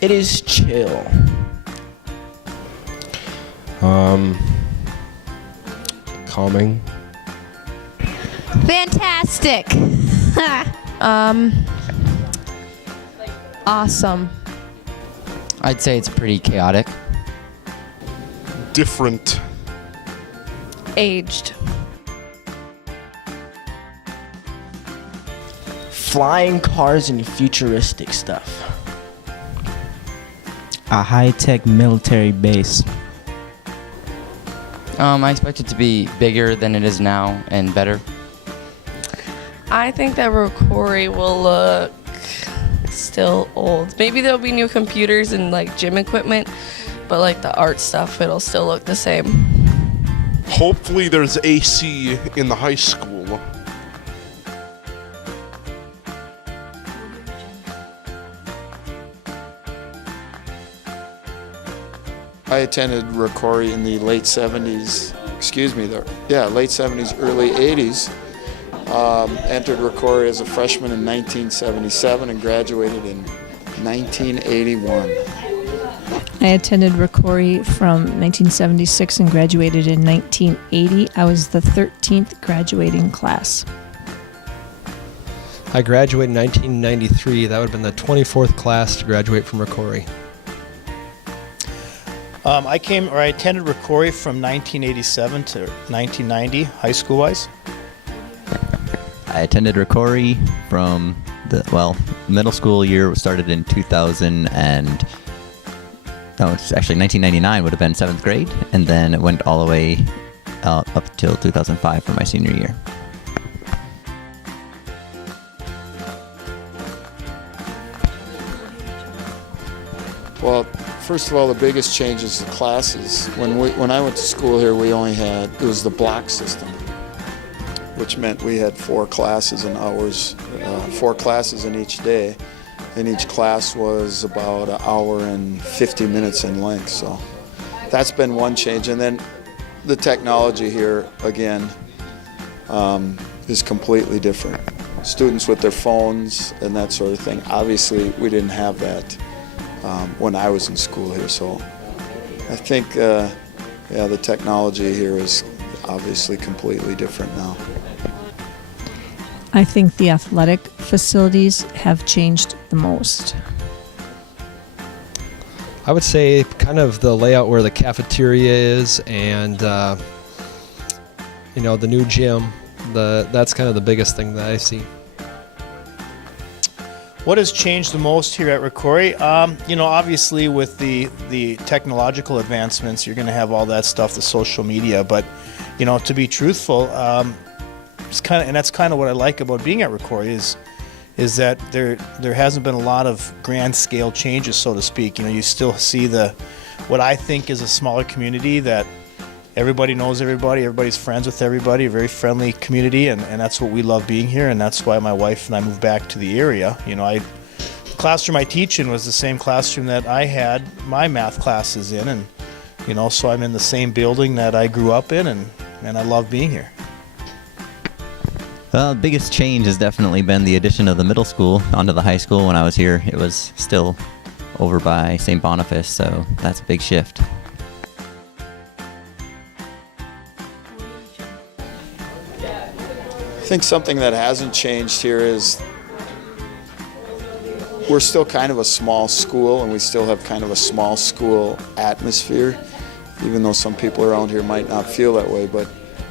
It is chill. Calming. Fantastic. Awesome. I'd say it's pretty chaotic. Different. Aged. Flying cars and futuristic stuff. A high-tech military base. I expect it to be bigger than it is now and better. I think that ROCORI will look still old. Maybe there'll be new computers and like gym equipment, but like the art stuff, it'll still look the same. Hopefully there's AC in the high school. I attended ROCORI in the late 70s, late 70s, early 80s. Entered ROCORI as a freshman in 1977 and graduated in 1981. I attended ROCORI from 1976 and graduated in 1980. I was the 13th graduating class. I graduated in 1993. That would have been the 24th class to graduate from ROCORI. I attended ROCORI from 1987 to 1990, high school-wise. I attended ROCORI from middle school year started in 2000 and, it's actually 1999 would have been 7th grade, and then it went all the way up till 2005 for my senior year. Well, first of all, the biggest change is the classes. When I went to school here, it was the block system, which meant we had 4 classes in hours, 4 classes in each day, and each class was about an hour and 50 minutes in length. So that's been one change. And then the technology here, again, is completely different. Students with their phones and that sort of thing. Obviously, we didn't have that when I was in school here. So I think, the technology here is obviously completely different now. I think the athletic facilities have changed the most. I would say kind of the layout where the cafeteria is and, the new gym. That's kind of the biggest thing that I see. What has changed the most here at ROCORI? Obviously with the technological advancements, you're going to have all that stuff, the social media. But, to be truthful, that's kind of what I like about being at ROCORI is that there hasn't been a lot of grand scale changes, so to speak. You still see what I think is a smaller community that everybody knows everybody, everybody's friends with everybody, a very friendly community, and that's what we love being here, and that's why my wife and I moved back to the area. The classroom I teach in was the same classroom that I had my math classes in, and so I'm in the same building that I grew up in, and I love being here. The biggest change has definitely been the addition of the middle school onto the high school. When I was here, it was still over by St. Boniface, so that's a big shift. I think something that hasn't changed here is we're still kind of a small school, and we still have kind of a small school atmosphere, even though some people around here might not feel that way.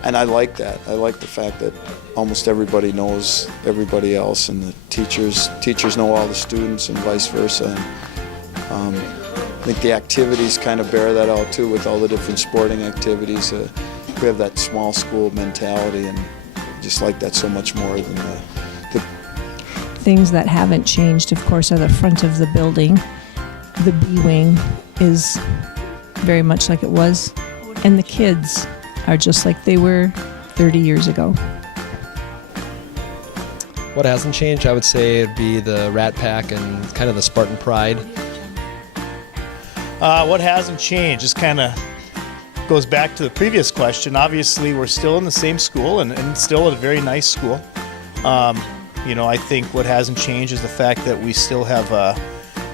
And I like that. I like the fact that almost everybody knows everybody else, and the teachers know all the students, and vice versa. And, I think the activities kind of bear that out too, with all the different sporting activities. We have that small school mentality, and just like that so much more than the Things that haven't changed, of course, are the front of the building. The B wing is very much like it was, and the kids are just like they were 30 years ago. What hasn't changed, I would say, it'd be the Rat Pack and kind of the Spartan pride. What hasn't changed just kind of goes back to the previous question. Obviously, we're still in the same school and still at a very nice school. I think what hasn't changed is the fact that we still have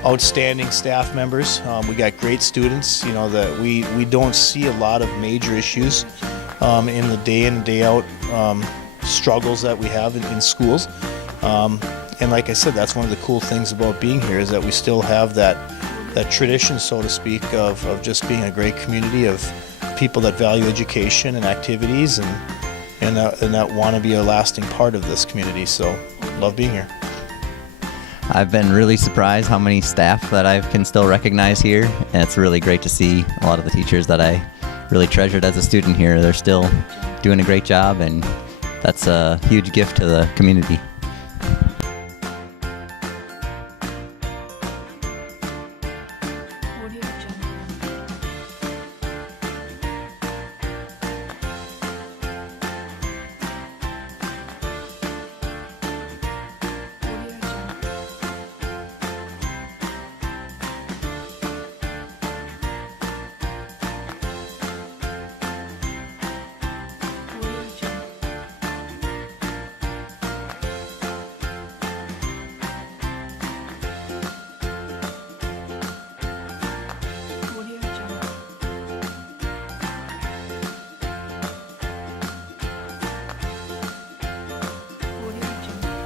outstanding staff members. We got great students. You know, that we don't see a lot of major issues in the day in and day out struggles that we have in schools. And like I said, that's one of the cool things about being here, is that we still have that tradition, so to speak, of just being a great community of people that value education and activities and that want to be a lasting part of this community. So love being here. I've been really surprised how many staff that I can still recognize here, and it's really great to see a lot of the teachers that I really treasured as a student here. They're still doing a great job, and that's a huge gift to the community.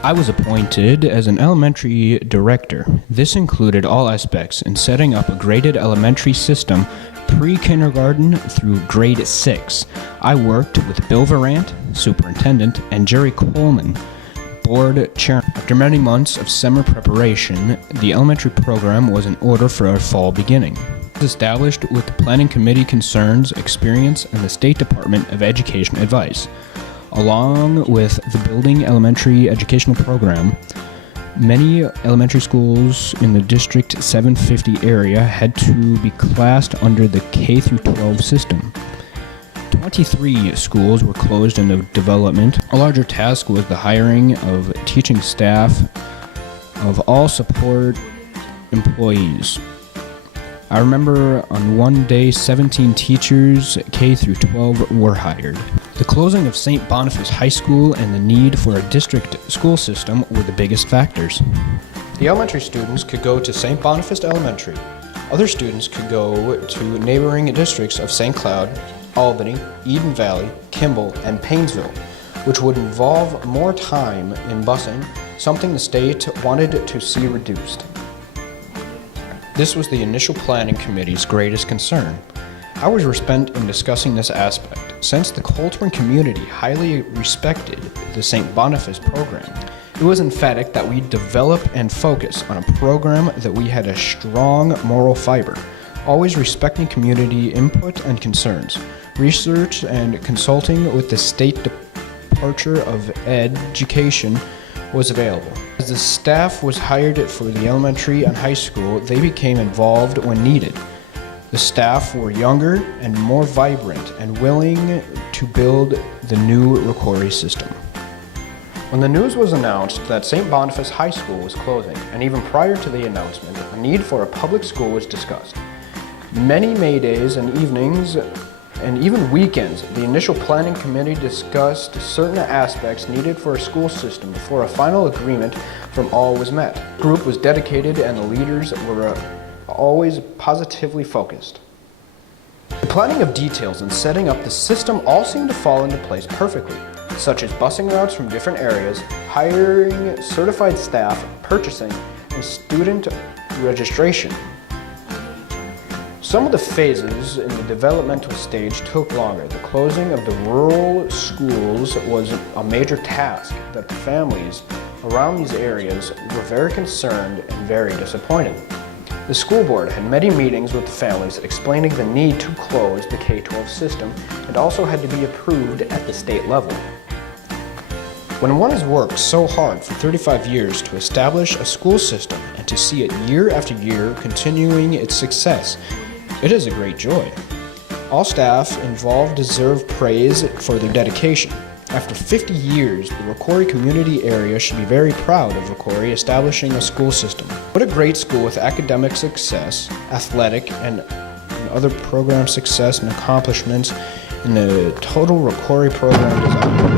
I was appointed as an elementary director. This included all aspects in setting up a graded elementary system pre-kindergarten through grade 6. I worked with Bill Varant, superintendent, and Jerry Coleman, board chairman. After many months of summer preparation, the elementary program was in order for a fall beginning. It was established with the planning committee concerns, experience, and the State Department of Education advice. Along with the building elementary educational program, many elementary schools in the District 750 area had to be classed under the K-12 system. 23 schools were closed in the development. A larger task was the hiring of teaching staff of all support employees. I remember on one day 17 teachers K-12 were hired. The closing of St. Boniface High School and the need for a district school system were the biggest factors. The elementary students could go to St. Boniface Elementary. Other students could go to neighboring districts of St. Cloud, Albany, Eden Valley, Kimball, and Painesville, which would involve more time in busing, something the state wanted to see reduced. This was the initial planning committee's greatest concern. Hours were spent in discussing this aspect, since the Coltern community highly respected the St. Boniface program. It was emphatic that we develop and focus on a program that we had a strong moral fiber, always respecting community input and concerns, research and consulting with the State Department of Education was available. As the staff was hired for the elementary and high school, they became involved when needed. The staff were younger and more vibrant and willing to build the new ROCORI system. When the news was announced that St. Boniface High School was closing, and even prior to the announcement, a need for a public school was discussed. Many May days and evenings and even weekends, the initial planning committee discussed certain aspects needed for a school system before a final agreement from all was met. The group was dedicated and the leaders were always positively focused. The planning of details and setting up the system all seemed to fall into place perfectly, such as busing routes from different areas, hiring certified staff, purchasing, and student registration. Some of the phases in the developmental stage took longer. The closing of the rural schools was a major task that the families around these areas were very concerned and very disappointed. The school board had many meetings with the families explaining the need to close the K-12 system and also had to be approved at the state level. When one has worked so hard for 35 years to establish a school system and to see it year after year continuing its success, it is a great joy. All staff involved deserve praise for their dedication. After 50 years, the ROCORI community area should be very proud of ROCORI establishing a school system. What a great school with academic success, athletic, and other program success and accomplishments in the total ROCORI program design.